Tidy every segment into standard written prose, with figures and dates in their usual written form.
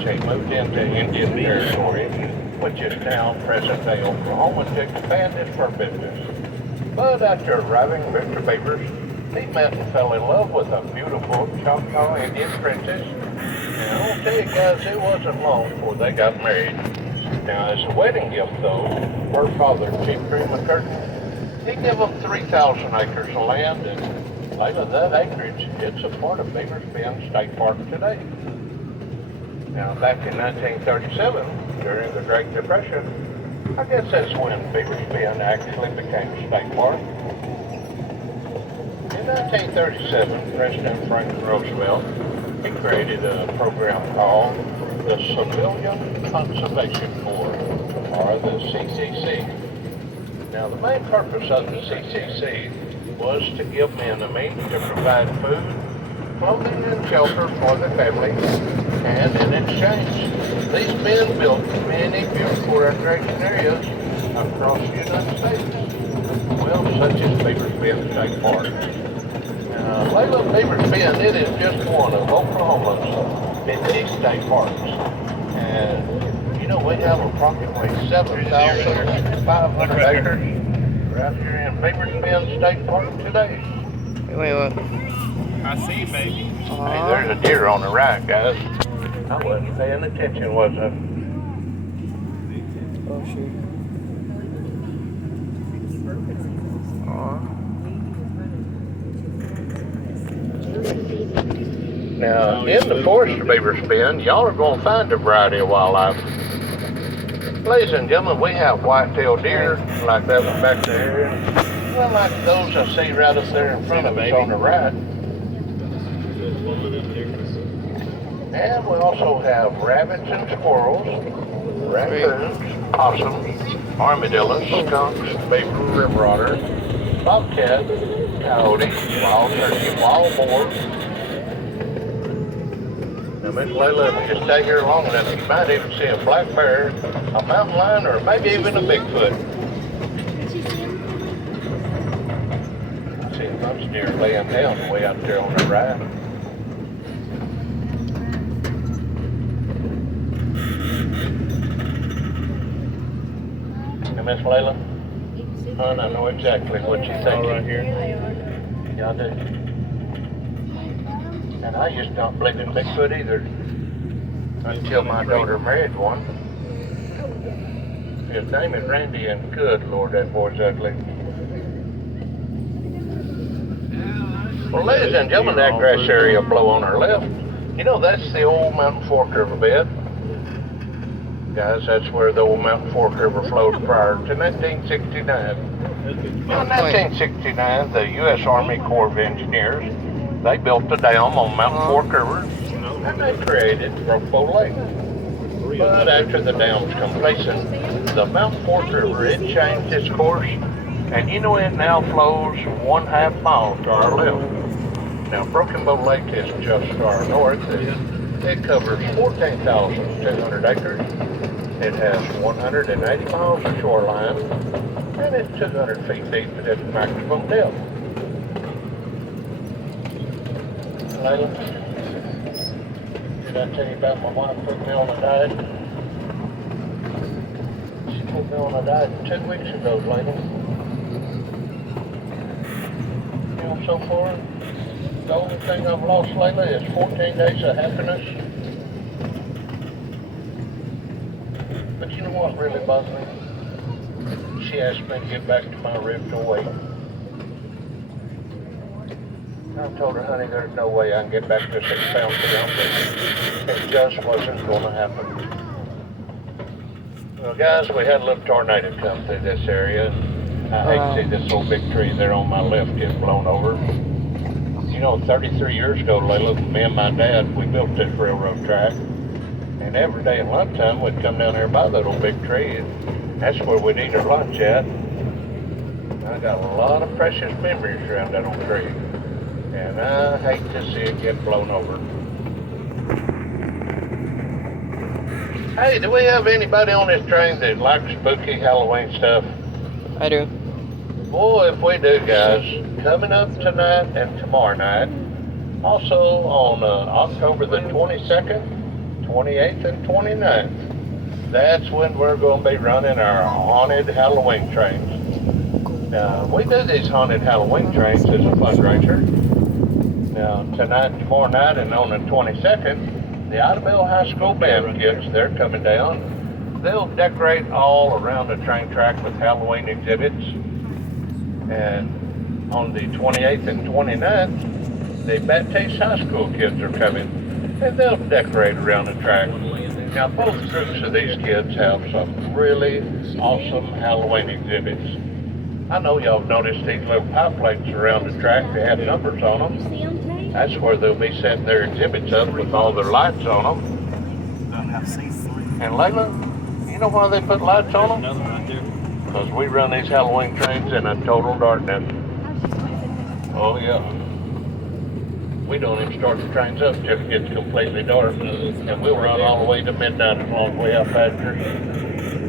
She moved into Indian Territory, which is now present-day Oklahoma, to expand its fur business. But after arriving, Mr. Babers, he met and fell in love with a beautiful Choctaw Indian princess. And I'll tell you guys, it wasn't long before they got married. Now, as a wedding gift, though, her father, Chief Green McCurtain, he gave them 3,000 acres of land, and Layla, that acreage, it's a part of Beavers Bend State Park today. Now, back in 1937, during the Great Depression, I guess that's when Beavers Bend actually became a state park. In 1937, President Franklin Roosevelt, he created a program called the Civilian Conservation Corps, or the CCC. Now, the main purpose of the CCC was to give men the means to provide food, clothing, and shelter for their families, and in exchange, these men built many beautiful recreation areas across the United States, well, such as Beavers Bend State Park. Layla, Beavers Bend, it is just one of Oklahoma's 50 state parks, and you know, we have approximately 7,500 acres right here in Beavers Bend State Park today. Wait, what? I see, baby. Hey, there's a deer on the right, guys. I wasn't paying attention, was I? Oh, shoot. Now, in the forest of Beavers Bend, y'all are going to find a variety of wildlife. Ladies and gentlemen, we have white-tailed deer, like that one back there. Well, like those I see right up there in front of us on the right. And we also have rabbits and squirrels, raccoons, possums, armadillos, skunks, beaver, river otter, bobcat, coyote, wild turkey, wild boar. Now, Miss Layla, if you just stay here long enough, you might even see a black bear, a mountain lion, or maybe even a Bigfoot. I see a bunch of deer laying down way out there on the right. Now, Miss Layla, hon, I know exactly what you're thinking. Right here. Y'all do. And I used to not believe in Bigfoot either until my daughter married one. His name is Randy, and good Lord, that boy's ugly. Well, ladies and gentlemen, that grass area below on our left, you know, that's the old Mountain Fork River bed. Guys, that's where the old Mountain Fork River flowed prior to 1969. Now, in 1969, the U.S. Army Corps of Engineers, they built a dam on Mountain Fork River, and they created Broke Bow Lake. But after the dam's completion, the Mountain Fork River, it changed its course, and you know, it now flows 1/2 mile to our left. Now, Broken Bow Lake is just to our north. It covers 14,200 acres. It has 180 miles of shoreline, and it's 200 feet deep at its maximum depth. Layla, did I tell you about my wife putting me on a diet? She put me on a diet 2 weeks ago, Layla. You know, so far, the only thing I've lost, Layla, is 14 days of happiness. But you know what really bugs me? She asked me to get back to my original weight. I told her, honey, there's no way I can get back to 6 pounds ago. It just wasn't going to happen. Well, guys, we had a little tornado come through this area. I hate to see this old big tree there on my left get blown over. You know, 33 years ago, Layla, me and my dad, we built this railroad track. And every day at lunchtime, we'd come down there by that old big tree, and that's where we'd eat our lunch at. I got a lot of precious memories around that old tree. And I hate to see it get blown over. Hey, do we have anybody on this train that likes spooky Halloween stuff? I do. Boy, if we do, guys. Coming up tonight and tomorrow night. Also on October the 22nd 28th and 29th. That's when we're going to be running our haunted Halloween trains. We do these haunted Halloween trains as a fundraiser. Now, tonight, tomorrow night, and on the 22nd, the Idabel High School band kids, they're coming down. They'll decorate all around the train track with Halloween exhibits. And on the 28th and 29th, the Baptiste High School kids are coming, and they'll decorate around the track. Now, both groups of these kids have some really awesome Halloween exhibits. I know y'all noticed these little pie plates around the track. They have numbers on them. That's where they'll be setting their exhibits up with all their lights on them. And Layla, you know why they put lights on them? Because we run these Halloween trains in a total darkness. Oh yeah. We don't even start the trains up till it gets completely dark. And we'll run all the way to midnight as long as we have passengers.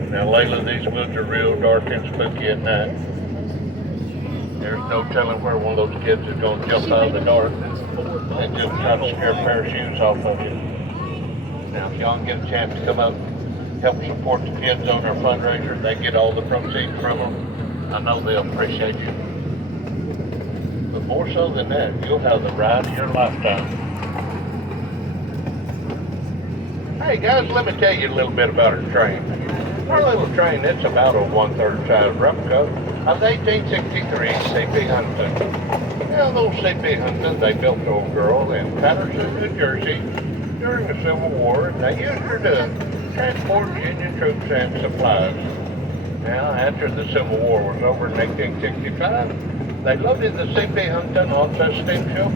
Now Layla, these woods are real dark and spooky at night. There's no telling where one of those kids is going to jump out of the dark and just try to scare a pair of shoes off of you. Now, if y'all get a chance to come up, help support the kids on their fundraiser, they get all the proceeds from them. I know they'll appreciate you. But more so than that, you'll have the ride of your lifetime. Hey guys, let me tell you a little bit about our train. Our little train, it's about a 1/3 size replica of the 1863 C.P. Huntington. Now, those C.P. Huntington, they built the old girl in Patterson, New Jersey during the Civil War, and they used her to transport Union troops and supplies. Now, after the Civil War was over in 1865, they loaded the C.P. Huntington onto a steamship,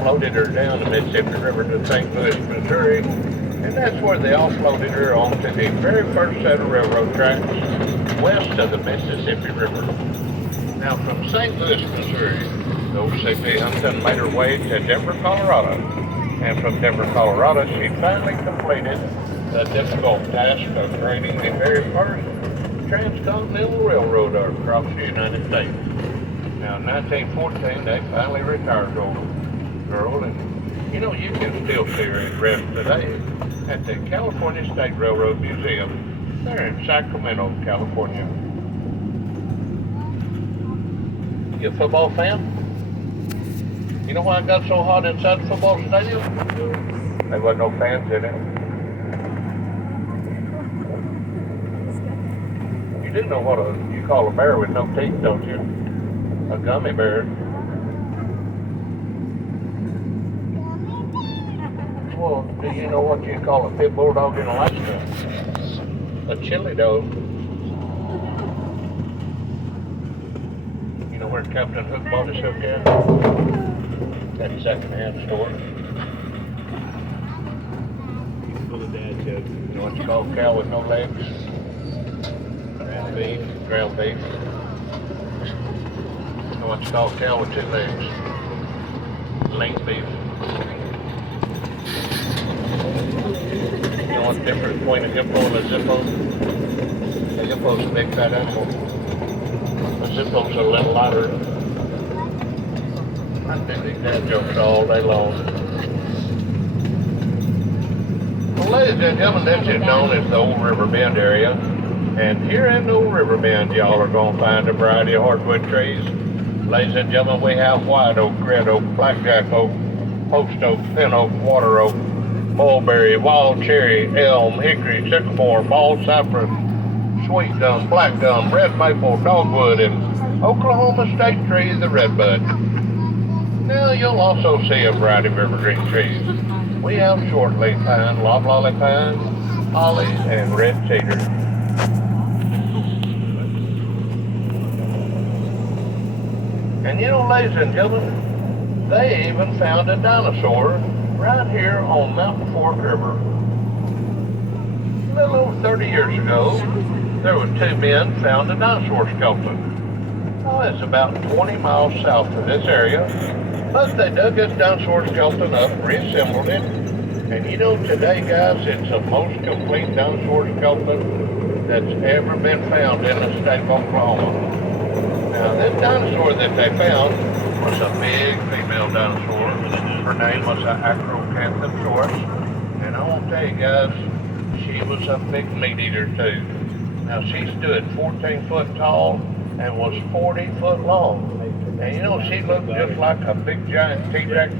floated her down the Mississippi River to St. Louis, Missouri, and that's where they offloaded her onto the very first set of railroad tracks west of the Mississippi River. Now, from St. Louis, Missouri, those C.P. Huntington made her way to Denver, Colorado. And from Denver, Colorado, she finally completed the difficult task of creating the very first transcontinental railroad across the United States. Now, in 1914, they finally retired the old girl, and you know, you can still see her in rest today at the California State Railroad Museum there in Sacramento, California. You a football fan? You know why it got so hot inside the football stadium? There wasn't no fans in it. You do know what you call a bear with no teeth, don't you? A gummy bear. Well, do you know what you call a pit bulldog in Alaska? A chili dog. You know where Captain Hook bought his hook at? That second-hand store. Full of dad jokes. You know what you call a cow with no legs? Ground beef. You know what you call a cow with 2 legs? Lean beef. You know what's different between a hippo and a zippo? A hippo's a big fat animal. A zippo's a little lighter. I do these dad jokes all day long. Well, ladies and gentlemen, this is known as the Old River Bend area. And here in the Old River Bend, y'all are going to find a variety of hardwood trees. Ladies and gentlemen, we have white oak, red oak, blackjack oak, post oak, thin oak, water oak, mulberry, wild cherry, elm, hickory, sycamore, bald cypress, sweet gum, black gum, red maple, dogwood, and Oklahoma state tree, the redbud. Now you'll also see a variety of evergreen trees. We have shortleaf pine, loblolly pine, hollies, and red cedar. And you know, ladies and gentlemen, they even found a dinosaur right here on Mountain Fork River. A little over 30 years ago, there were 2 men found a dinosaur skeleton. Oh, it's about 20 miles south of this area, but they dug this dinosaur skeleton up, reassembled it, and you know, today, guys, it's the most complete dinosaur skeleton that's ever been found in the state of Oklahoma. Now, this dinosaur that they found was a big female dinosaur. Her name was Acrocanthosaurus. And I won't tell you guys, she was a big meat eater too. Now she stood 14 foot tall and was 40 foot long. And you know, she looked just like a big giant T-Rex.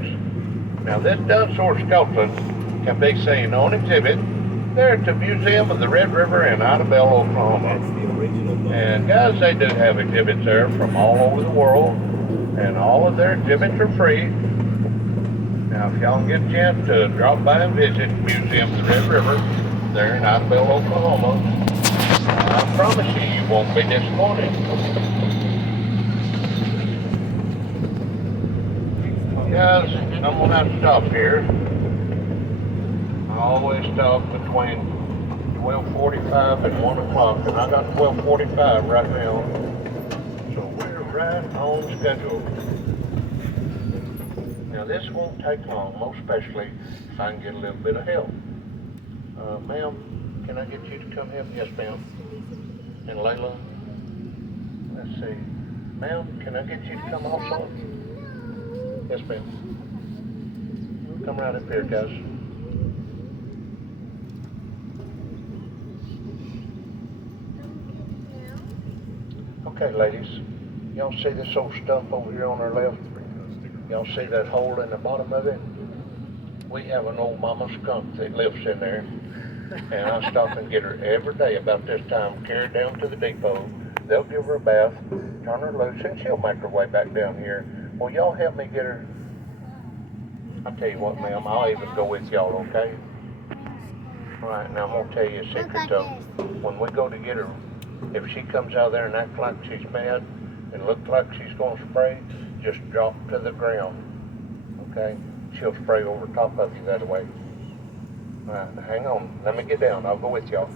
Now this dinosaur skeleton can be seen on exhibit there at the Museum of the Red River in Idabel, Oklahoma. That's the original bone. And guys, they do have exhibits there from all over the world, and all of their exhibits are free. Now, if y'all can get a chance to drop by and visit the Museum of the Red River there in Idabel, Oklahoma, I promise you won't be disappointed. Guys, I'm gonna have to stop here. I always stop between 12:45 and 1 o'clock, and I got 12:45 right now. So we're right on schedule. Now this won't take long, most especially if I can get a little bit of help. Ma'am, can I get you to come help? Yes, ma'am. And Layla? Let's see. Ma'am, can I get you to come also? Yes, ma'am. Come right up here, guys. Okay, ladies. Y'all see this old stump over here on our left? Y'all see that hole in the bottom of it? We have an old mama skunk that lives in there. And I stop and get her every day about this time, carry her down to the depot. They'll give her a bath, turn her loose, and she'll make her way back down here. Will y'all help me get her? I'll tell you what, ma'am, I'll even go with y'all, okay? All right, now I'm gonna tell you a secret though. When we go to get her, if she comes out there and acts like she's mad and looks like she's gonna spray, just drop to the ground, okay? She'll spray over top of you that way. All right, now hang on. Let me get down. I'll go with y'all.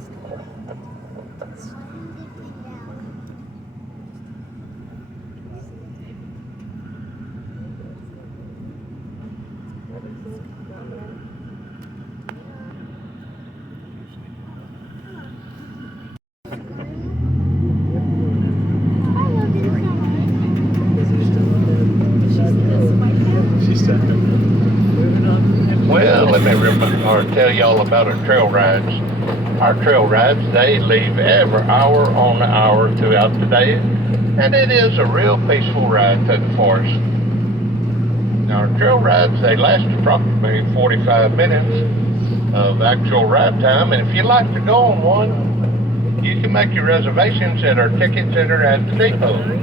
Well, let me remember or tell y'all about our trail rides. Our trail rides, they leave every hour on the hour throughout the day, and it is a real peaceful ride through the forest. Now, our trail rides, they last approximately 45 minutes of actual ride time, and if you'd like to go on one, you can make your reservations at our ticket center at the depot.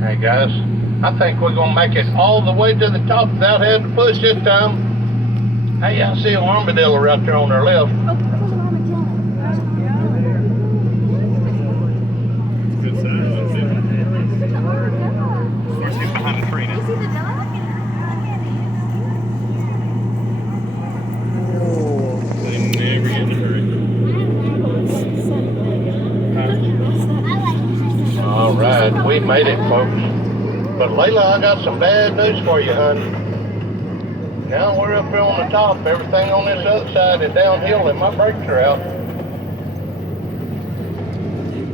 Hey guys, I think we're gonna make it all the way to the top without having to push this time. Hey, I see an armadillo right there on our left. Good size. That's it. Of course, he's behind the tree now. They never get in a hurry. All right, we made it, folks. But Layla, I got some bad news for you, honey. Now we're up here on the top. Everything on this other side is downhill and my brakes are out.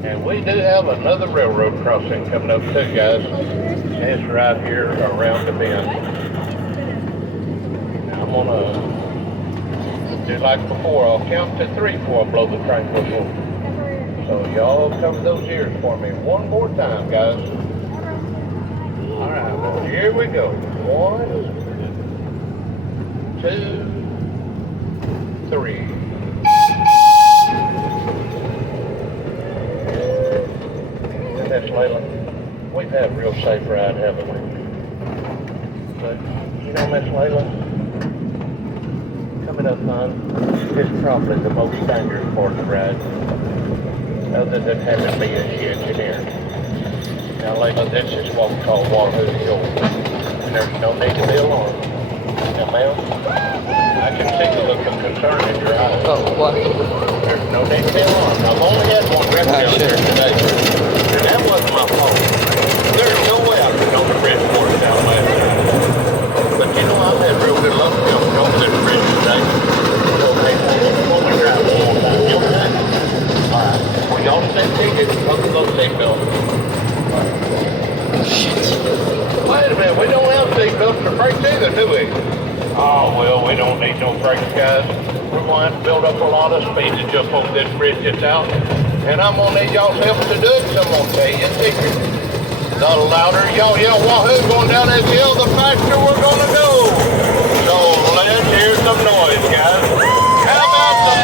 And we do have another railroad crossing coming up too, guys. And it's right here around the bend. Now I'm gonna do like before. I'll count to 3 before I blow the train whistle. So y'all cover those ears for me one more time, guys. All right, well, here we go. 1, 2, 3. And that's Layla. We've had a real safe ride, haven't we? But, you know, Miss Layla, coming up, hon, is probably the most dangerous part of the ride, other than having me as the engineer. Now, Layla, this is what we call Wahoo Hill, and there's no need to be alarmed. Now, ma'am, I can see the look of concern in your eyes. Oh, what? There's no need to be alarmed. I've only had one rescue here today. And that wasn't my fault. There's no way I could know the bridge more down last night. But you know, I've had real good luck jumping over this bridge today. So, hey, when we drive one more time, you okay? All right. Well, y'all stay tickets. Buckle those seatbelts. Wait a minute, we don't have seatbelts or brakes either, do we? Oh, well, we don't need no brakes, guys. We're going to have to build up a lot of speed to jump over this bridge that's out. And I'm going to need y'all's help to do it, so I'm going to tell you a secret. The louder y'all yell wahoo going down this hill, the faster we're going to go. So let's hear some noise, guys. How about the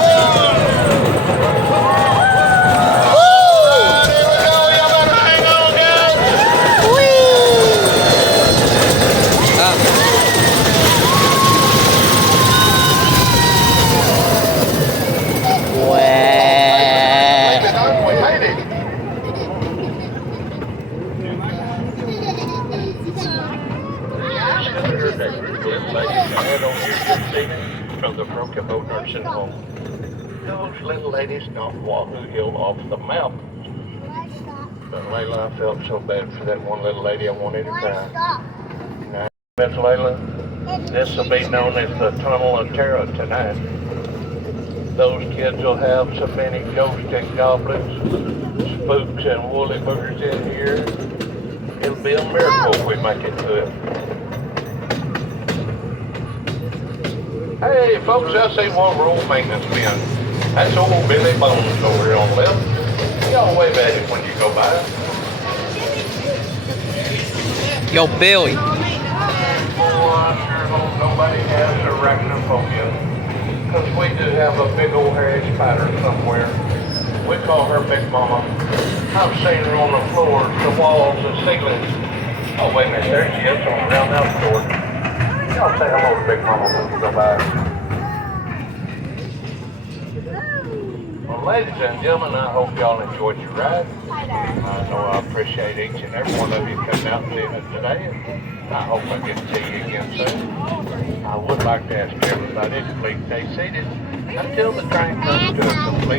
wahoo? Here we go, y'all better hang on, guys. Wow. We made it. From the Broken Bow Nursing Home. Those little ladies knocked Wahoo Hill off the mountain. But Layla, I felt so bad for that one little lady. I wanted to cry. Now, Miss Layla, this will be known as the Tunnel of Terror tonight. Those kids will have so many ghosts and goblins, spooks and woolly boogers in here. It'll be a miracle if we make it to it. Hey, folks, I see one roll maintenance man. That's old Billy Bones over here on the left. Y'all wave at him when you go by. Yo, Billy. Oh, I sure hope nobody has arachnophobia. Because we do have a big old hairy spider somewhere. We call her Big Mama. I've seen her on the floors, the walls, the ceilings. Oh, wait a minute, there she is on the roundhouse door. Y'all say hello to Big Mama when you go by. Well, ladies and gentlemen, I hope y'all enjoyed your ride. I know I appreciate each and every one of you coming out and seeing us today. And I hope I get to see you again soon. I would like to ask everybody to please stay seated until the train comes to a complete